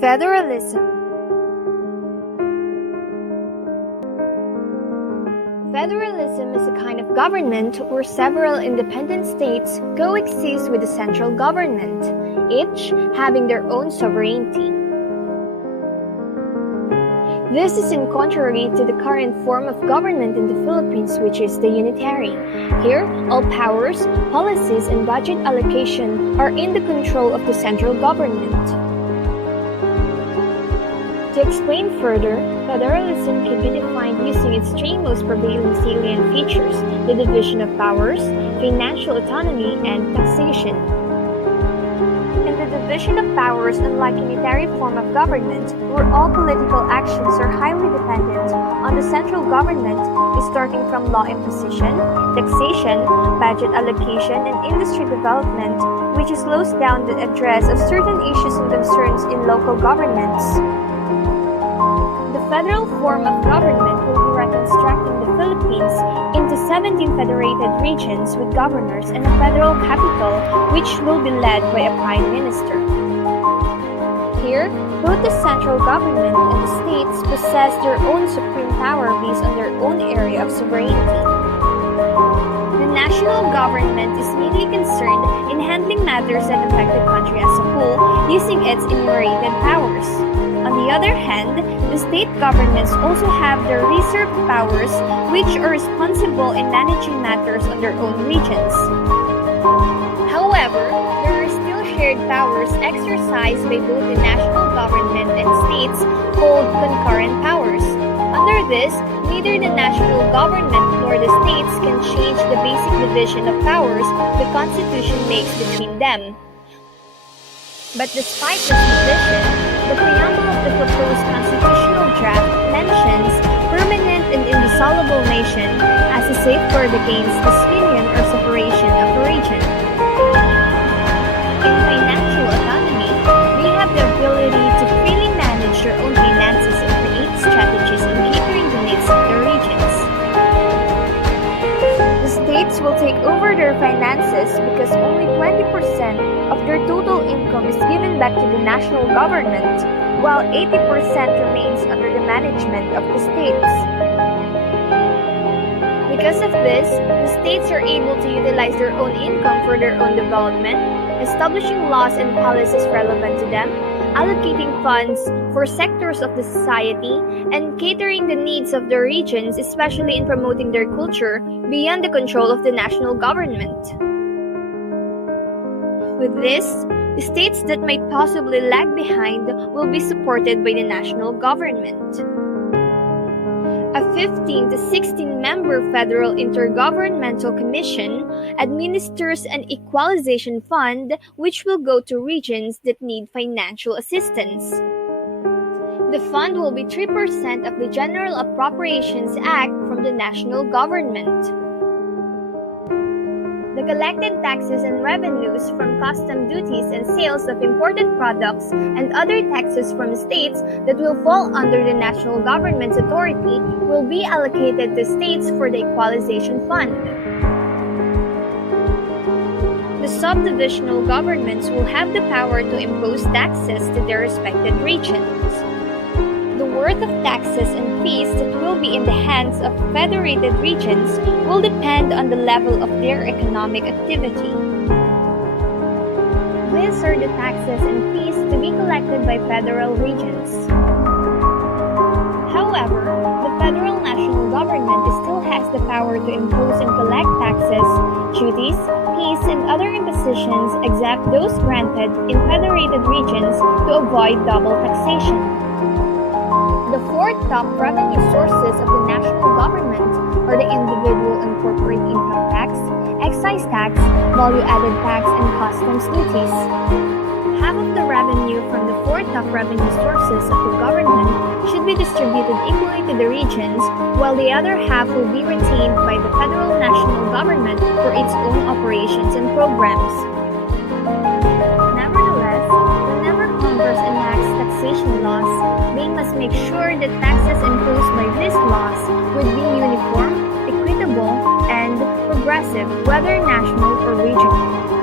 Federalism. Federalism is a kind of government where several independent states coexist with the central government, each having their own sovereignty. This is in contrary to the current form of government in the Philippines, which is the unitary. Here, all powers, policies, and budget allocation are in the control of the central government. To explain further, federalism can be defined using its three most prevailing salient features: the division of powers, financial autonomy, and taxation. In the division of powers, unlike unitary form of government, where all political actions are highly dependent on the central government, starting from law imposition, taxation, budget allocation, and industry development, which slows down the address of certain issues and concerns in local governments. The federal form of government will be reconstructing the Philippines into 17 federated regions with governors and a federal capital, which will be led by a prime minister. Here, both the central government and the states possess their own supreme power based on their own area of sovereignty. The national government is mainly concerned in handling matters that affect the country as a whole, using its enumerated powers. On the other hand, the state governments also have their reserved powers, which are responsible in managing matters on their own regions. However, there are still shared powers exercised by both the national government and states called concurrent powers. Under this, neither the national government nor the states can change the basic division of powers the Constitution makes between them. But despite this division, the preamble of the proposed constitutional draft mentions permanent and indissoluble nation as a safeguard against disunion or separation of a region. In financial autonomy, they have the ability to freely manage their own finances and create strategies in catering the needs of their regions. The states will take over their finances because only 20% of their total income is given back to the national government, while 80% remains under the management of the states. Because of this, the states are able to utilize their own income for their own development, establishing laws and policies relevant to them, allocating funds for sectors of the society, and catering the needs of their regions, especially in promoting their culture, beyond the control of the national government. With this, states that might possibly lag behind will be supported by the national government. A 15 to 16 member federal intergovernmental commission administers an equalization fund which will go to regions that need financial assistance. The fund will be 3% of the General Appropriations Act from the national government. The collected taxes and revenues from custom duties and sales of imported products and other taxes from states that will fall under the national government's authority will be allocated to states for the equalization fund. The subdivisional governments will have the power to impose taxes to their respective regions. The worth of taxes and fees that will be in the hands of federated regions will depend on the level of their economic activity. These are the taxes and fees to be collected by federal regions. However, the federal national government still has the power to impose and collect taxes, duties, fees, and other impositions except those granted in federated regions to avoid double taxation. The four top revenue sources of the national government are the individual and corporate income tax, excise tax, value-added tax, and customs duties. Half of the revenue from the four top revenue sources of the government should be distributed equally to the regions, while the other half will be retained by the federal national government for its own operations and programs. Nevertheless, whenever Congress enacts taxation laws, they must make sure that taxes imposed by these laws would be uniform, equitable, and progressive, whether national or regional.